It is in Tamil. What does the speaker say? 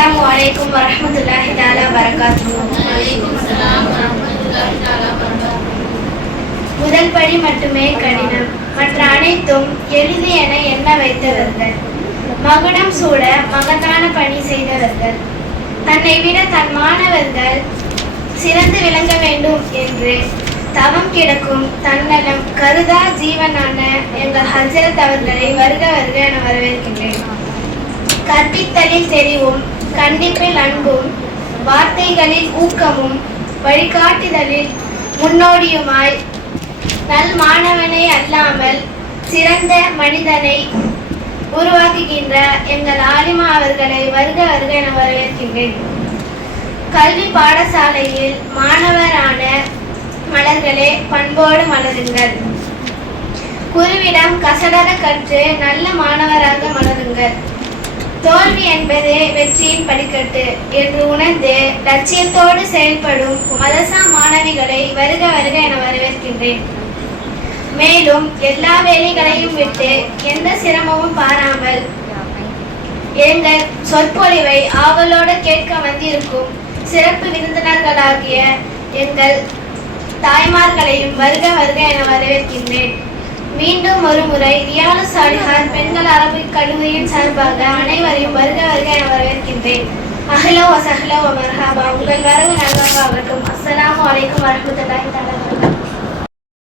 அஸ்ஸலாமு அலைக்கும் வரஹ்மத்துல்லாஹி தஆலா வபரகாத்துஹு. முதல் படி மட்டுமே கடினம், மற்ற அனைத்தும் எளிது என எண்ண வைத்தவர்கள், மகுடம் சூட மகத்தான பணி செய்தவர்கள், தன்னை விட தன் மாணவர்கள் சிறந்து விளங்க வேண்டும் என்று தவம் கிடக்கும் தன்னலம் கருதா ஜீவனான எங்கள் ஹஜ்ரத் அவர்களை வருக வருக என வரவேற்கின்றேன். கற்பித்தலில் தெரிவும், கண்டிப்பில் அன்பும், வார்த்தைகளில் ஊக்கமும், வழிகாட்டுதலில் முன்னோடியுமாய் நல் மாணவனை அல்லாமல் சிறந்த மனிதனை உருவாக்குகின்ற எங்கள் ஆலிமா அவர்களை வருக வருக என வரவேற்கின்றேன். கல்வி பாடசாலையில் மாணவரான மலர்களே, பண்போடு மலருங்கள். குருவிடம் கசடர கற்று நல்ல மாணவராக மலருங்கள். தோல்வி என்பது வெற்றியின் படிக்கட்டு என்று உணர்ந்து லட்சியத்தோடு செயல்படும் மதரசா மாணவிகளை வருக வருக என வரவேற்கின்றேன். மேலும் எல்லா வேலைகளையும் விட்டு எந்த சிரமமும் பாராமல் எங்கள் சொற்பொழிவை ஆவலோடு கேட்க வந்திருக்கும் சிறப்பு விருந்தினர்களாகிய எங்கள் தாய்மார்களையும் வருக வருக என வரவேற்கின்றேன். மீண்டும் ஒரு முறை ரியாலு சாலிஹாத் பெண்கள் அரபிக் கல்லூரியின் சார்பாக அனைவரையும் வருக வருக என வரவேற்கின்றேன். அஹ்லோ வ சஹ்லோ வ மர்ஹபா. உங்கள் வரவு நல்வாகட்டும். அஸ்ஸலாமு அலைக்கும் வரஹ்மத்துல்லாஹி தஆலா.